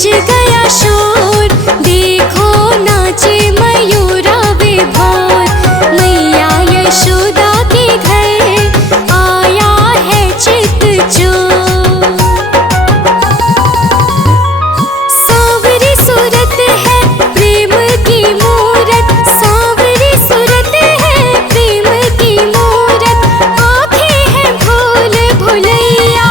मच गया शोर, देखो नाचे मयूरा विभोर। मैया यशोदा के घर आया है चित चोर। सांवरी सूरत है प्रेम की मूरत, सांवरी सूरत है प्रेम की मूरत। आँखें हैं भूल भुलैया,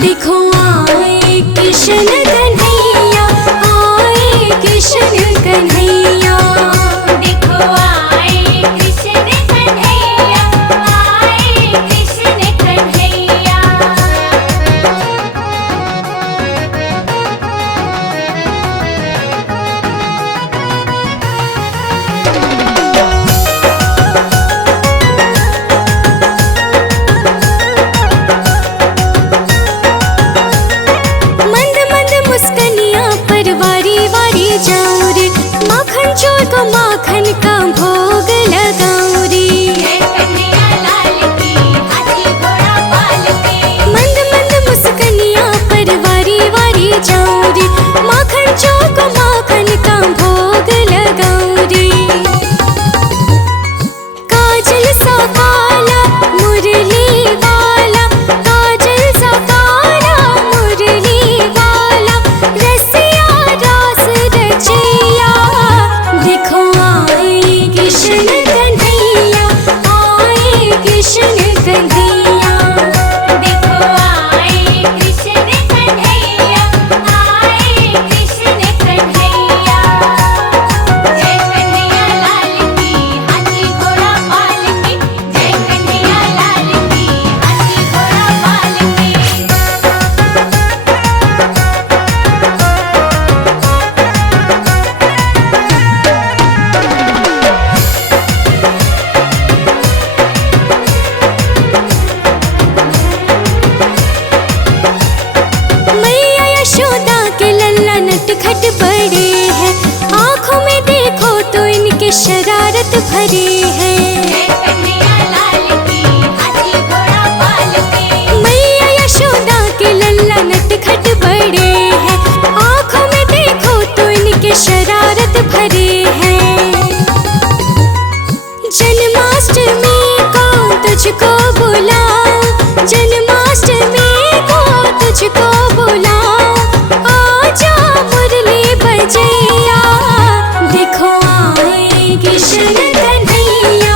देखो आए कृष्ण कन्हैया, आए कृष्ण कन्हैया। देखो आए कृष्ण कन्हैया, आए कृष्ण कन्हैया। मंद मंद मुस्कनियाँ पर वारी वारी जाऊं रे, माखन चोर को माखन का भोग लगाऊं रे। जय कन्हैया लाल की, हाथी घोड़ा पाल के। मंद मंद मुस्कनियाँ पर वारी वारी जाऊं रे, माखन चोर को माखन का भोग लगाऊं रे। काजल सा काला मुरली वाला, काजल सा काला मुरली वाला, रसिया रास रचैया। देखो आए कृष्ण कन्हैया, आए कृष्ण कन्हैया। देखो आए कृष्ण कन्हैया, आए कृष्ण कन्हैया। जय कन्हैया लाल की, हाथी घोड़ा पाल के। जय कन्हैया लाल की, हाथी घोड़ा पाल के। मैया यशोदा के लल्ला नटखट बड़े हैं, आँखों में देखो तो इनके शरारत भरे हैं। जय कन्हैया लाल की, हाथी घोड़ा पाल के। मैया यशोदा के लल्ला नटखट बड़े हैं, आँखों में देखो तो इनके शरारत भरे हैं। जन्माष्टमी को तुझको बुलाऊं, जन्माष्टमी को तुझको बुलाऊं, आजा मुरली बजैया। देखो आए कृष्ण कन्हैया,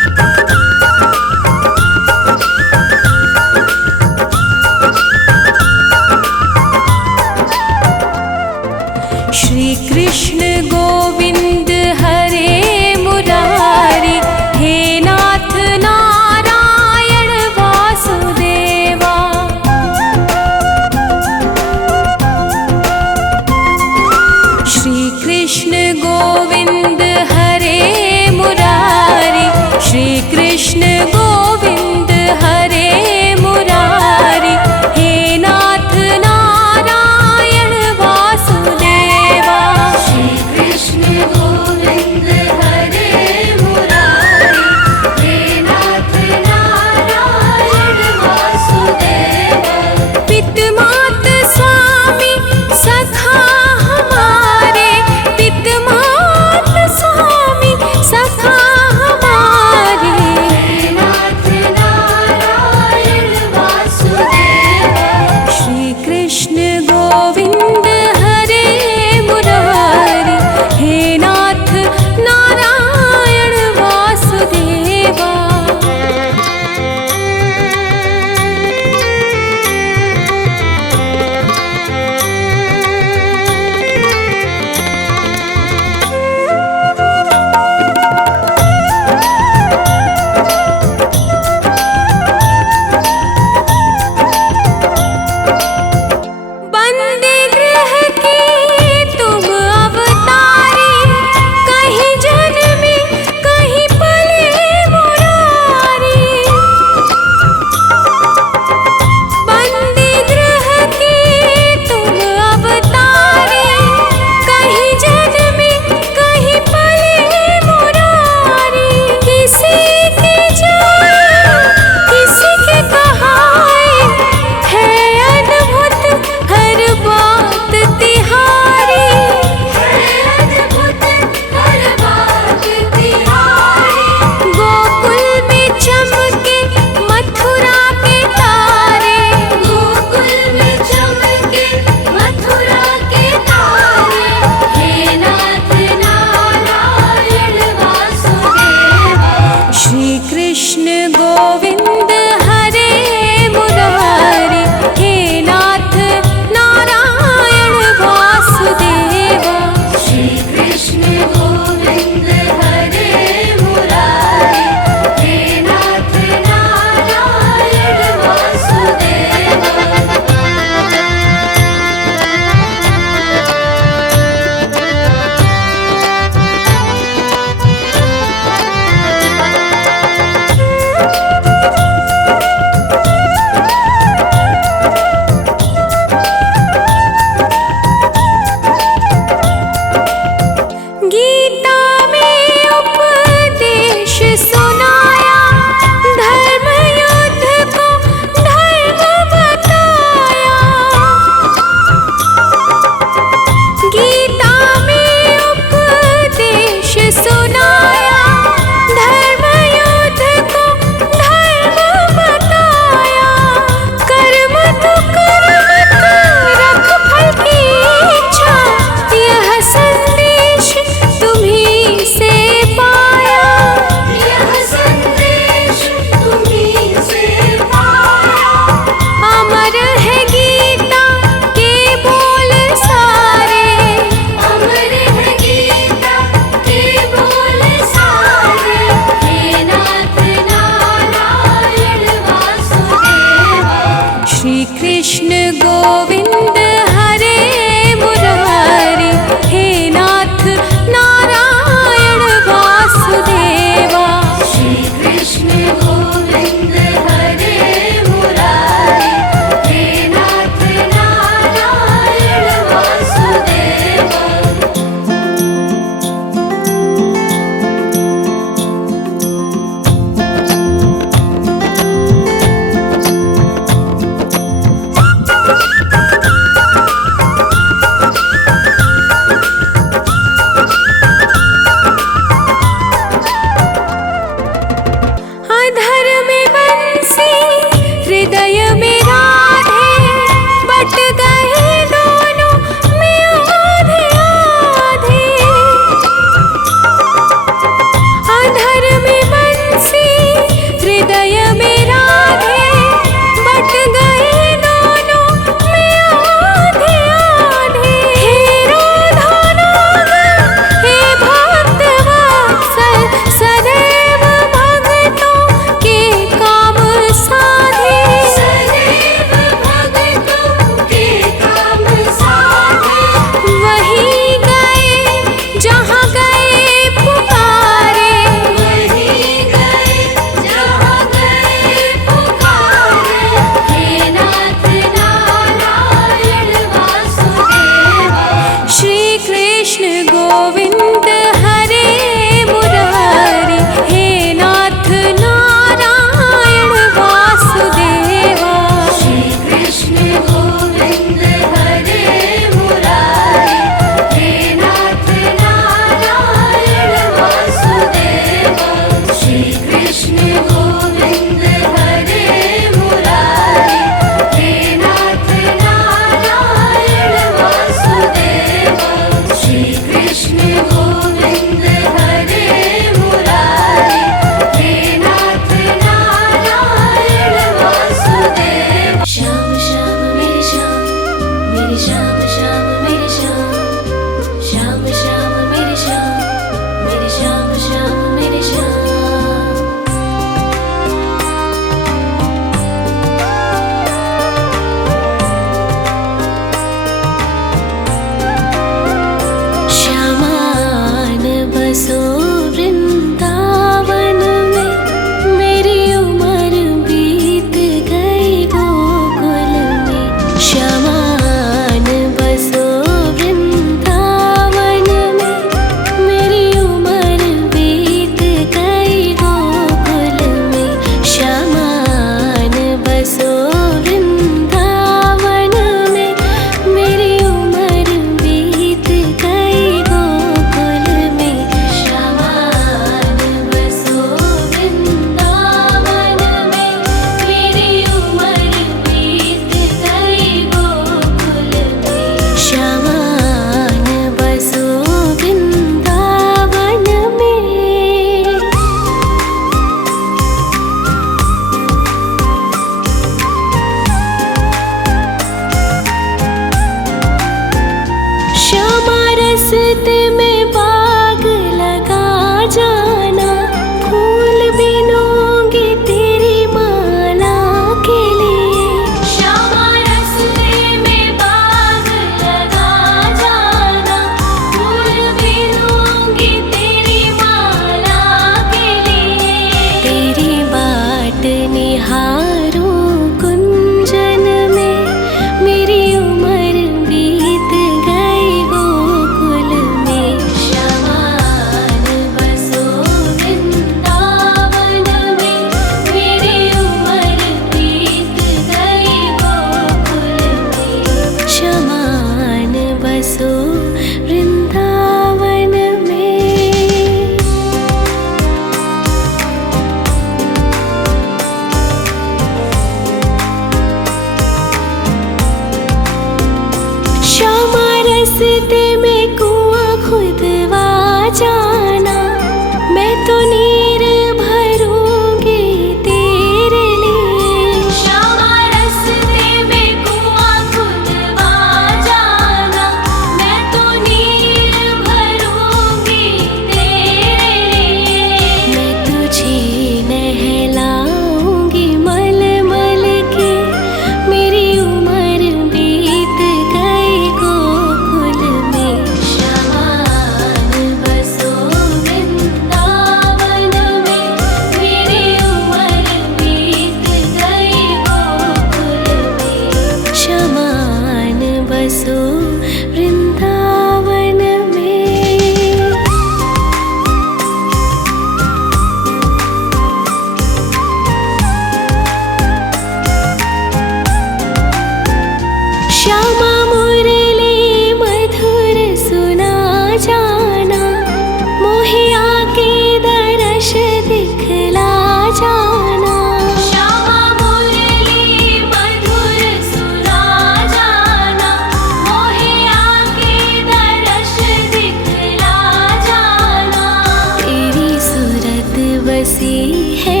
बसी है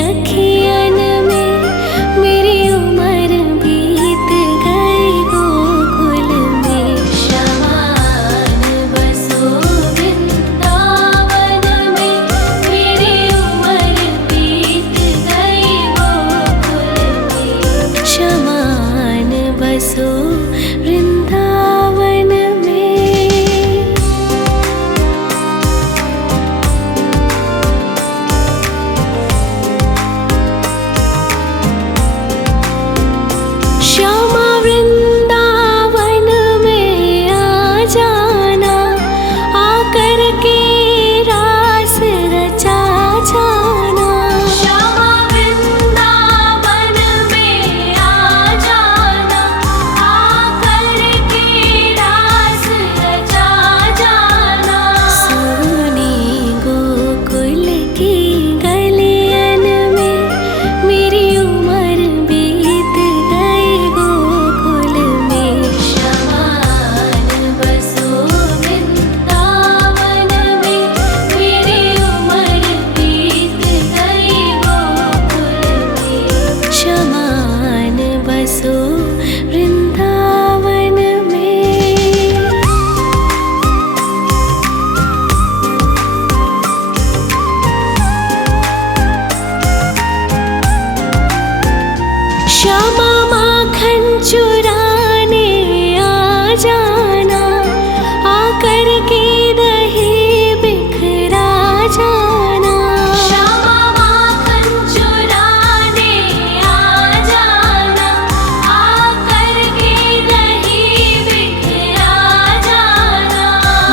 अखियन में, मेरी उम्र बीत गई गोकुल में। शमान बसो वृंदावन में, मेरी उम्र बीत गई गोकुल में। शमान बसो वृंदावन में। श्यामा वृंदावन में आ जाना, आकर के रास रचा जाना। श्यामा वृंदावन में आ जाना, आकर के रास रचा जाना। सोनी गोकुल की गलियन में, मेरी उम्र बीत गई गोकुल में। शमान बसो वृंदावन में, मेरी उम्र बीत गई गोकुल में। शमान बसो वृंदावन में। श्यामा माखन चुराने आ जाना, आकर के दही बिखरा जाना। श्यामा माखन चुराने आ जाना, आकर के दही बिखरा जाना।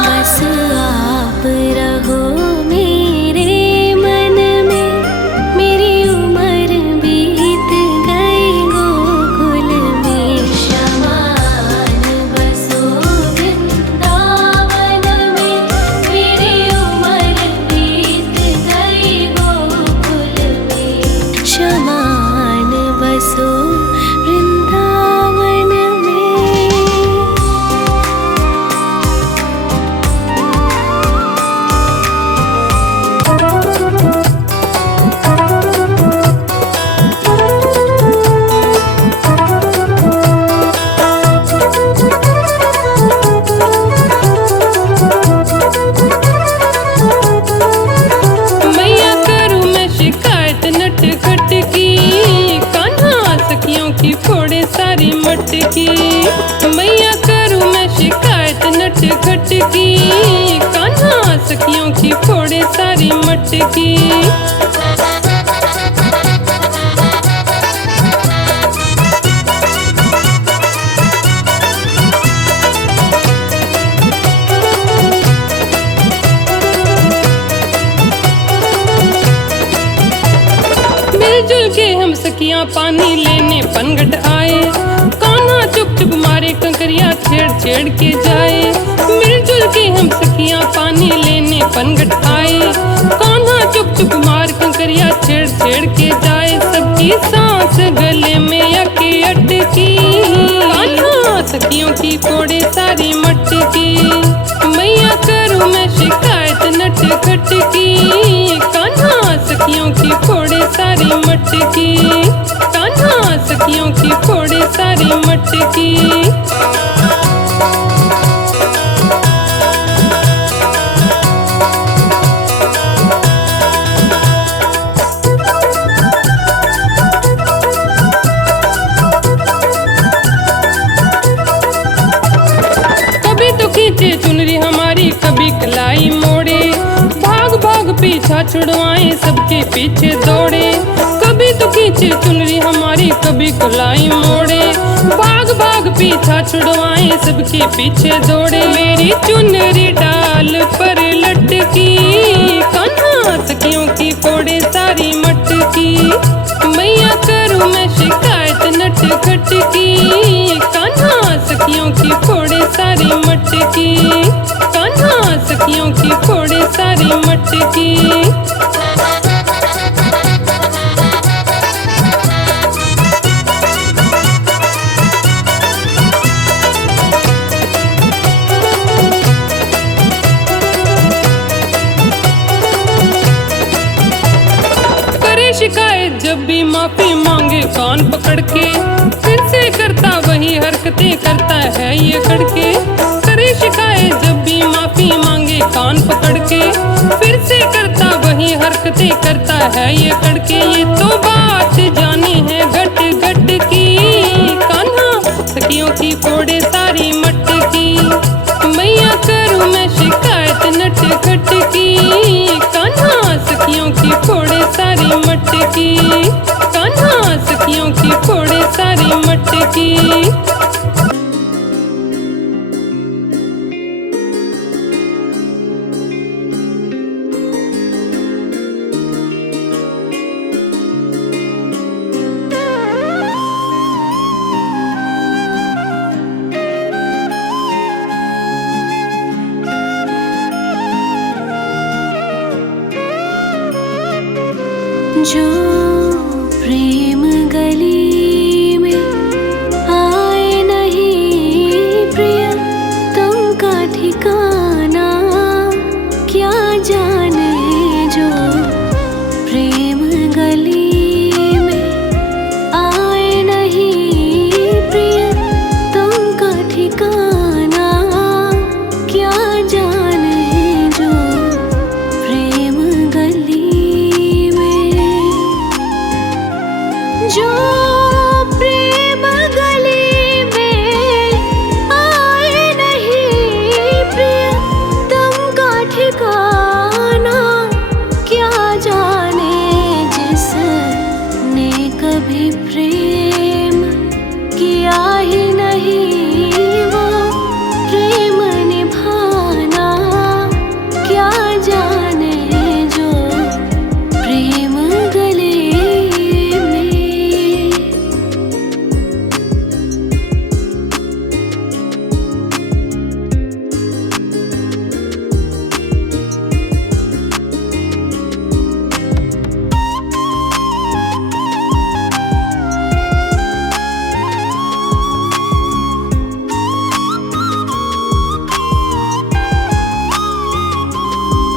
बस आप रहो मेरे मन में, मेरी उम्र बीत गई गोकुल में। शमान बसो वृंदावन में, मेरी उम्र बीत गई गोकुल में। शमान बसो वृंदावन में। मैया करूँ मैं शिकायत नटखट की, कान्हा सखियों की फोड़े सारी मटकी। मैया करूँ मैं शिकायत नटखट की, कान्हा सखियों की फोड़े सारी मटकी। मिलजुल के हम सखियां पानी लेने पनघट आए, कान्हा चुप चुप मारे कंकरिया छेड़ छेड़ के जाए। मिलजुल के हम सखियां पानी लेने पनघट आए, कान्हा चुप चुप मार कंकरिया छेड़ छेड़ के जाए। सबकी सांस गले में आके अटकी, कान्हा सखियों की फोड़े सारी मटकी। मैया करूँ मैं शिकायत नटखट की, कान्हा सखियों की फोड़े सारी मटकी। कान्हा सखियों की फोड़े सारी मटकी। कभी तो खींचे चुनरी हमारी, कभी कलाई मोड़े, भाग भाग पीछा छुड़वाए सबके पीछे दौड़े। कभी तो खींचे चुनरी हमारी, कभी कलाई मोड़े, भाग भाग पीछा छुड़वाए सबके पीछे दौड़े। मेरी चुनरी डाल पर लटकी, कान्हा सखियों की फोड़े सारी मटकी। मैया करूँ मैं शिकायत नटखट की, कान्हा सखियों की फोड़े सारी मटकी। कान्हा सखियों की फोड़े सारी मटकी। माफी मांगे कान पकड़ के, फिर से करता वही हरकतें करता है ये कड़के। करे शिकायत जब भी माफी मांगे कान पकड़ के, फिर से करता वही हरकतें करता है ये कड़के। ये तो बात जानी है घट घट की, कान्हा सखियों की फोड़े सारी मटकी। मैया करूँ मैं शिकायत नट खट की, कान्हा सखियों की फोड़े सारी मटकी, कान्हा सखियों की फोड़े सारी मटकी। जो प्रेम गली में आए नहीं प्रिय, तुमका ठिकाना क्या जाने। जो प्रेम गली में आए नहीं प्रिय, तुमका ठिकाना क्या जाने। जो प्रेम गली जो प्रेम गली में आए नहीं प्रिय, तुमका ठिकाना क्या जाने। जिसने कभी प्रेम किया ही नहीं, वो प्रेम निभाना क्या जाने। जो प्रेम गली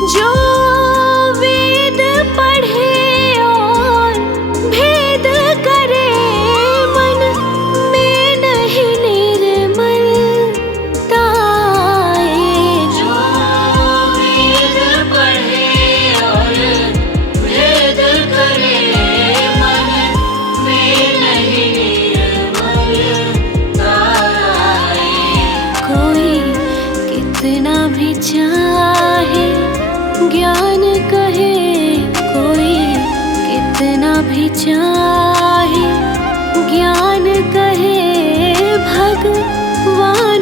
जो वेद पढ़े और भेद करे, मन में नहीं निर्मलता आए। जो वेद पढ़े और भेद करे, मन में नहीं निर्मलता आए। कोई कितना भी चाहे ज्ञान कहे, कोई कितना भी चाहे ज्ञान कहे, भगवान